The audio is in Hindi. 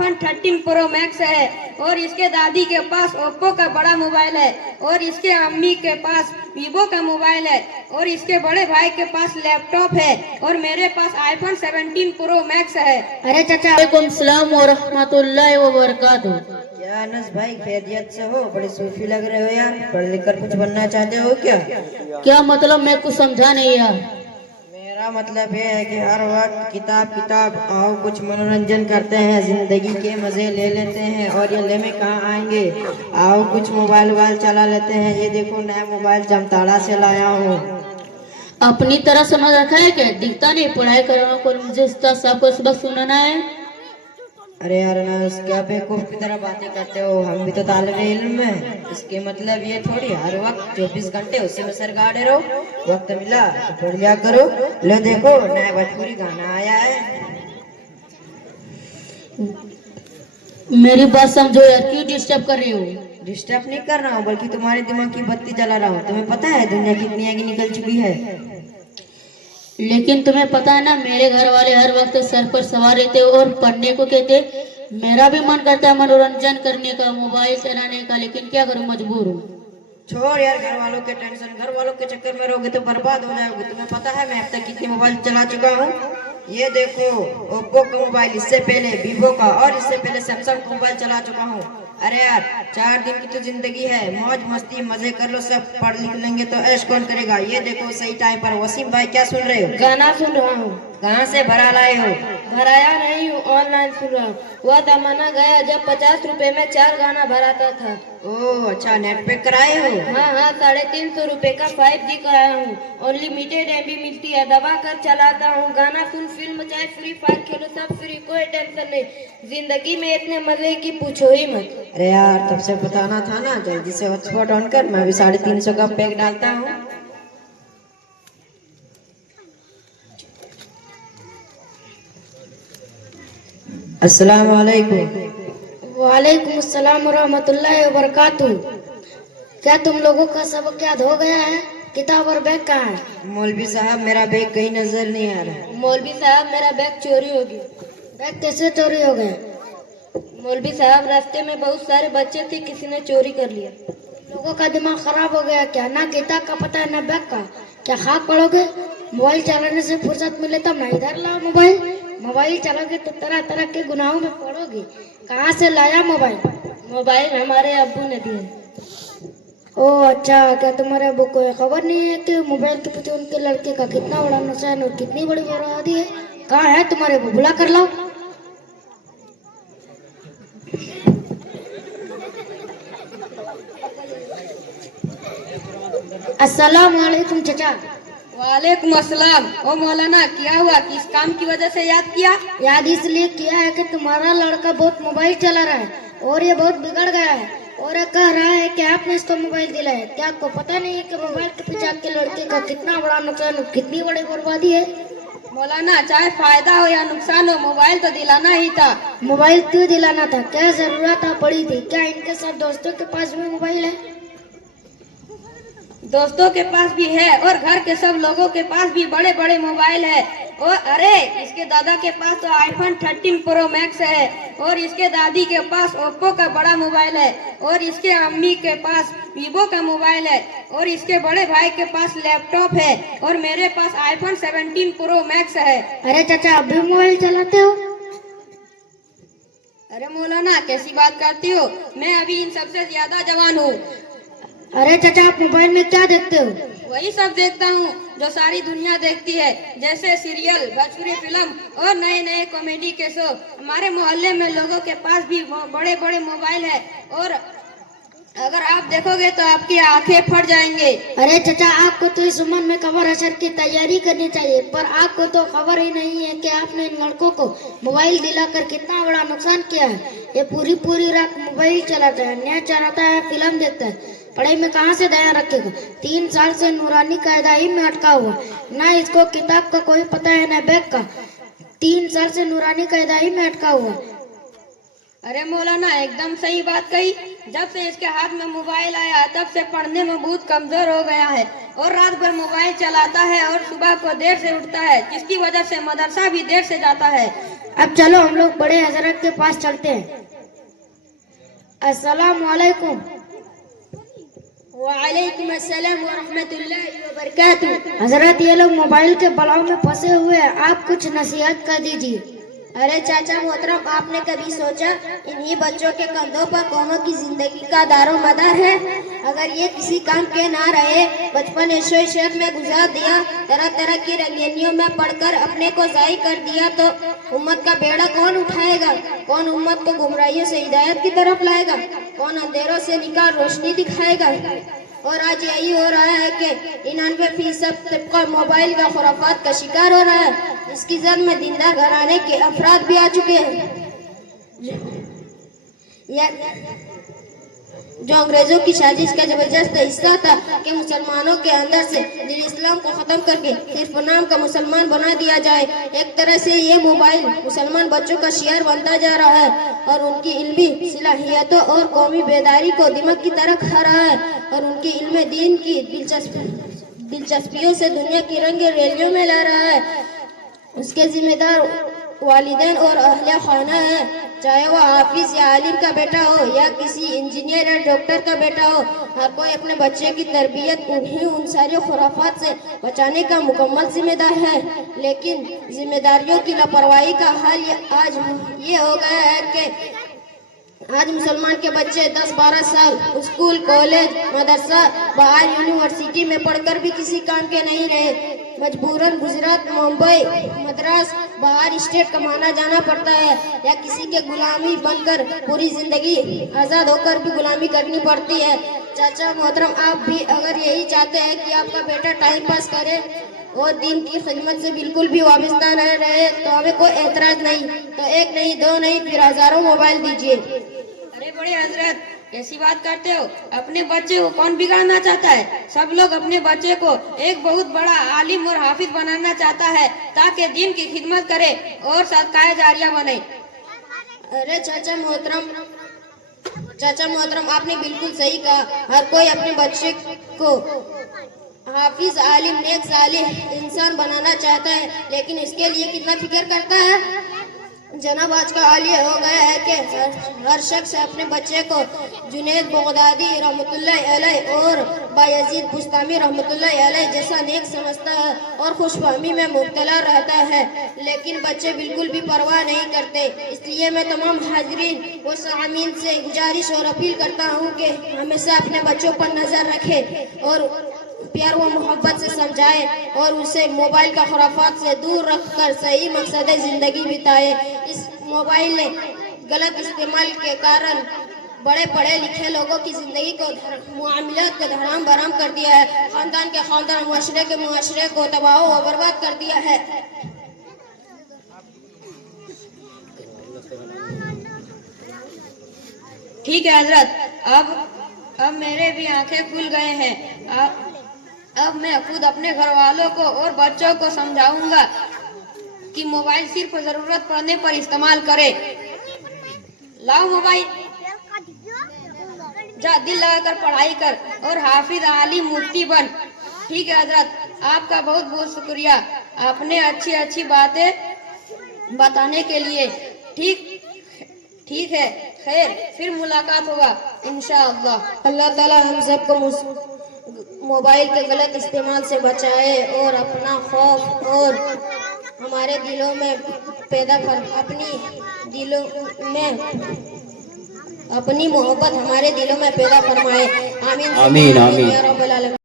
आईफोन 13 प्रो मैक्स है और इसके दादी के पास ओप्पो का बड़ा मोबाइल है और इसके अम्मी के पास वीवो का मोबाइल है और इसके बड़े भाई के पास लैपटॉप है और मेरे पास आईफोन 17 प्रो मैक्स है। अरे चाचा, वालेकुम सलाम व रहमतुल्लाहि व बरकातुहू। क्या अनस भाई, खैरियत से हो? बड़े सूफी लग रहे हो यार। पढ़ लिख कर कुछ बनना चाहते हो क्या? क्या मतलब? मैं कुछ समझा नहीं यार। मेरा मतलब ये है कि हर वक्त किताब किताब आओ, कुछ मनोरंजन करते हैं, जिंदगी के मजे ले लेते हैं और ये लेमे कहाँ आएंगे। आओ कुछ मोबाइल वोबाइल चला लेते हैं। ये देखो नया मोबाइल जमताड़ा से लाया हूँ। अपनी तरह समझ रखा है क्या? दिखता नहीं, पढ़ाई करना को मुझे सबको सबक सुनाना है। अरे यार अनस, क्या बेवकूफ की तरह बातें करते हो? हम भी तो तालिबे इल्म है। इसके मतलब ये थोड़ी हर वक्त 24 घंटे उसी में सर गाड़े रहो। वक्त मिला तो पढ़ लिया करो। लो देखो नया भोजपुरी गाना आया है। मेरी बात समझो यार, क्यों डिस्टर्ब कर रही हो? डिस्टर्ब नहीं कर रहा हूँ, बल्कि तुम्हारे दिमाग की बत्ती जला रहा हूँ। तुम्हें पता है दुनिया कितनी आगे निकल चुकी है। लेकिन तुम्हें पता है ना, मेरे घर वाले हर वक्त सर पर सवार रहते और पढ़ने को कहते। मेरा भी मन करता है मनोरंजन करने का, मोबाइल चलाने का, लेकिन क्या करूं, मजबूर हूँ। छोड़ यार घर वालों के टेंशन। घर वालों के चक्कर में रहोगे तो बर्बाद हो जाओगे। तुम्हें पता है मैं अब तक कितने मोबाइल चला चुका हूँ? ये देखो ओप्पो का मोबाइल, इससे पहले वीवो का और इससे पहले सैमसंग का मोबाइल चला चुका हूँ। अरे यार 4 दिन की तो जिंदगी है, मौज मस्ती मजे कर लो। सब पढ़ लिख लेंगे तो ऐश कौन करेगा। ये देखो सही टाइम पर। वसीम भाई क्या सुन रहे हो? गाना सुन रहा हूँ। कहाँ से भरा लाए हो? भराया नहीं हूँ, ऑनलाइन सुन रहा हूँ। वह जमाना गया जब 50 रुपए में 4 गाना भराता था। ओह अच्छा, नेट पे कराए हो? हाँ हाँ, 350 रुपए का 5G कराया हूँ। अनलिमिटेड एमबी मिलती है, दबा कर चलाता हूँ। गाना सुन, फिल्म चाहे फ्री फायर खेलो, सब फ्री, कोई टेंशन नहीं। जिंदगी में इतने मजे की पूछो ही मत। अरे यार तब से बताना था ना। जल्दी से हॉटस्पॉट ऑन कर, मैं भी 350 का पैक डालता हूँ। अस्सलाम वालेकुम। वालेकुम अस्सलाम व रहमतुल्लाहि व बरकातुहू। क्या तुम लोगों का सबक याद हो गया है? किताब और बैग कहाँ है? मौलवी साहब मेरा बैग कहीं नजर नहीं आ रहा। मौलवी साहब, मेरा बैग चोरी हो गया। बैग कैसे चोरी हो गया? मौलवी साहब, रास्ते में बहुत सारे बच्चे थे, किसी ने चोरी कर लिया। लोगों का दिमाग खराब हो गया क्या? ना किताब का पता है ना बैग का। क्या खाक पढ़ोगे? मोबाइल चलाने से फुर्सत मिले तब ना इधर लाओ मोबाइल। मोबाइल चलाओगे तो तरह तरह के गुनाहों में पड़ोगे। कहाँ से लाया मोबाइल? मोबाइल हमारे अब्बू ने दिया। ओह अच्छा, क्या तुम्हारे अब्बू को ये खबर नहीं है कि मोबाइल के पीछे उनके लड़के का कितना बड़ा नुकसान और कितनी बड़ी बर्बादी है? कहाँ है तुम्हारे अब्बू? बुला कर लाओ। अस्सलाम वालेकुम चाचा। वालेकुम अस्सलाम। ओ मौलाना, क्या हुआ? किस काम की वजह से याद किया? याद इसलिए किया है कि तुम्हारा लड़का बहुत मोबाइल चला रहा है और ये बहुत बिगड़ गया है और ये कह रहा है कि आपने इसको मोबाइल दिलाया है। क्या आपको पता नहीं है कि मोबाइल के पीछे आपके लड़के का कितना बड़ा नुकसान और कितनी बड़ी बर्बादी है? मौलाना, चाहे फायदा हो या नुकसान हो, मोबाइल तो दिलाना ही था। मोबाइल क्यों दिलाना था? क्या जरूरत पड़ी थी? क्या इनके सब दोस्तों के पास भी मोबाइल है? दोस्तों के पास भी है और घर के सब लोगों के पास भी बड़े बड़े मोबाइल है। और अरे, इसके दादा के पास तो आईफोन 13 प्रो मैक्स है और इसके दादी के पास ओप्पो का बड़ा मोबाइल है और इसके अम्मी के पास वीवो का मोबाइल है और इसके बड़े भाई के पास लैपटॉप है और मेरे पास आईफोन 17 प्रो मैक्स है। अरे चाचा, अब भी मोबाइल चलाते हो? अरे मौलाना, कैसी बात करती हो? मैं अभी इन सबसे ज्यादा जवान हूँ। अरे चाचा, आप मोबाइल में क्या देखते हो? वही सब देखता हूँ जो सारी दुनिया देखती है, जैसे सीरियल, भोजपुरी फिल्म और नए नए कॉमेडी के शो। हमारे मोहल्ले में लोगों के पास भी बड़े बड़े मोबाइल है और अगर आप देखोगे तो आपकी आंखें फट जाएंगे। अरे चाचा, आपको तो इस उम्र में कब्र हशर की तैयारी करनी चाहिए, पर आपको तो खबर ही नहीं है कि आपने इन लड़कों को मोबाइल दिलाकर कितना बड़ा नुकसान किया है। ये पूरी पूरी रात मोबाइल चलाता है, नेट चलाता है, फिल्म देखता है, पढ़ाई में कहाँ से ध्यान रखेगा? 3 साल से नूरानी कायदा ही में अटका हुआ। ना इसको किताब का कोई पता है ना बैग का। 3 साल से नूरानी कायदा ही में अटका हुआ। अरे मौलाना, एकदम सही बात कही। जब से इसके हाथ में मोबाइल आया तब से पढ़ने में बहुत कमजोर हो गया है और रात भर मोबाइल चलाता है और सुबह को देर से उठता है, जिसकी वजह से मदरसा भी देर से जाता है। अब चलो हम लोग बड़े हजरत के पास चलते हैं। अस्सलाम वालेकुम। वालेकुम अस्सलाम व रहमतुल्लाहि व बरकातुहू। हजरत ये लोग मोबाइल के बलाव में फंसे हुए हैं, आप कुछ नसीहत कर दीजिए। अरे चाचा मोहतरम, आपने कभी सोचा इन्हीं बच्चों के कंधों पर कौमों की जिंदगी का दारोमदार है। अगर ये किसी काम के ना रहे, बचपन ऐशो-इशरत में गुजार दिया, तरह तरह की रंगीनियों में पढ़कर अपने को ज़ाय कर दिया, तो उम्मत का बेड़ा कौन उठाएगा? कौन उम्मत को गुमराहियों से हिदायत की तरफ लाएगा? कौन अंधेरों से निकाल रोशनी दिखाएगा? और आज यही हो रहा है कि 99% तबका मोबाइल का खुराफात का शिकार हो रहा है। इसकी जद में दीनदार घराने के अफराद भी आ चुके हैं जो अंग्रेजों की साजिश का जबरदस्त हिस्सा था कि मुसलमानों के अंदर से दीन इस्लाम को खत्म करके सिर्फ नाम का मुसलमान बना दिया जाए। एक तरह से ये मोबाइल मुसलमान बच्चों का शियार बनता जा रहा है और उनकी इल्मी सलाहियतों और कौमी बेदारी को दिमाग की तरह खा रहा है और उनकी इल्म दीन की दिलचस्पियों से दुनिया की रंग रैलियों में ला रहा है। उसके जिम्मेदार वालिदैन और अहले खाना है, चाहे वो हाफिज या आलिम का बेटा हो या किसी इंजीनियर या डॉक्टर का बेटा हो। हर कोई अपने बच्चे की तरबियत उन सारी खुराफात से बचाने का मुकम्मल जिम्मेदार है। लेकिन जिम्मेदारियों की लापरवाही का हाल आज ये हो गया है कि आज मुसलमान के बच्चे 10-12 साल स्कूल, कॉलेज, मदरसा, बाहर यूनिवर्सिटी में पढ़कर भी किसी काम के नहीं रहे। मजबूरन गुजरात, मुंबई, मद्रास, बाहर स्टेट कमाना जाना पड़ता है या किसी के गुलामी बनकर पूरी जिंदगी आज़ाद होकर भी गुलामी करनी पड़ती है। चाचा मोहतरम, आप भी अगर यही चाहते हैं कि आपका बेटा टाइम पास करे और दीन की खिदमत से बिल्कुल भी वाबस्ता न रहे, तो हमें कोई एतराज नहीं। तो एक नहीं, दो नहीं, फिर हजारों मोबाइल दीजिए। अरे बड़े हजरत, कैसी बात करते हो? अपने बच्चे को कौन बिगाड़ना चाहता है? सब लोग अपने बच्चे को एक बहुत बड़ा आलिम और हाफिज बनाना चाहता है ताकि दीन की खिदमत करे और सदकाए जारिया बने। अरे चाचा मोहतरम, आपने बिल्कुल सही कहा। हर कोई अपने बच्चे को हाफिज, आलिम, नेक, सालिह इंसान बनाना चाहता है, लेकिन इसके लिए कितना फिक्र करता है। जनाब, आज का हाल ये हो गया है कि हर शख्स अपने बच्चे को जुनैद बगदादी रहमतुल्लाह अलैह और बायजीद बुस्तामी रहमतुल्लाह अलैह जैसा नेक समझता है और खुशफहमी में मुब्तला रहता है, लेकिन बच्चे बिल्कुल भी परवाह नहीं करते। इसलिए मैं तमाम हाजरीन व सामीन से गुजारिश और अपील करता हूँ कि हमेशा अपने बच्चों पर नजर रखें और प्यार व मोहब्बत से समझाए और उसे मोबाइल का खुराफात से दूर रखकर सही मकसद जिंदगी बिताए। इस मोबाइल ने गलत इस्तेमाल के कारण बड़े पढ़े लिखे लोगों की जिंदगी को मामलात को धराम बराम कर दिया है, खानदान के खानदान, मुआशरे के मुआशरे को तबाह व बर्बाद कर दिया है। ठीक है हजरत, अब मेरे भी आंखें खुल गए हैं। अब मैं खुद अपने घर वालों को और बच्चों को समझाऊंगा कि मोबाइल सिर्फ जरूरत पड़ने पर इस्तेमाल करे। लाओ मोबाइल, जा दिल लगाकर पढ़ाई कर और हाफिज, आलिम, मुफ्ती बन। ठीक है हजरत, आपका बहुत बहुत शुक्रिया, आपने अच्छी अच्छी बातें बताने के लिए। ठीक है, खैर, फिर मुलाकात होगा इंशाअल्लाह। अल्लाह ताला हम सबको मोबाइल के गलत इस्तेमाल से बचाए और अपना खौफ और हमारे दिलों में अपनी मोहब्बत हमारे दिलों में पैदा फरमाए। आमीन आमीन आमीन।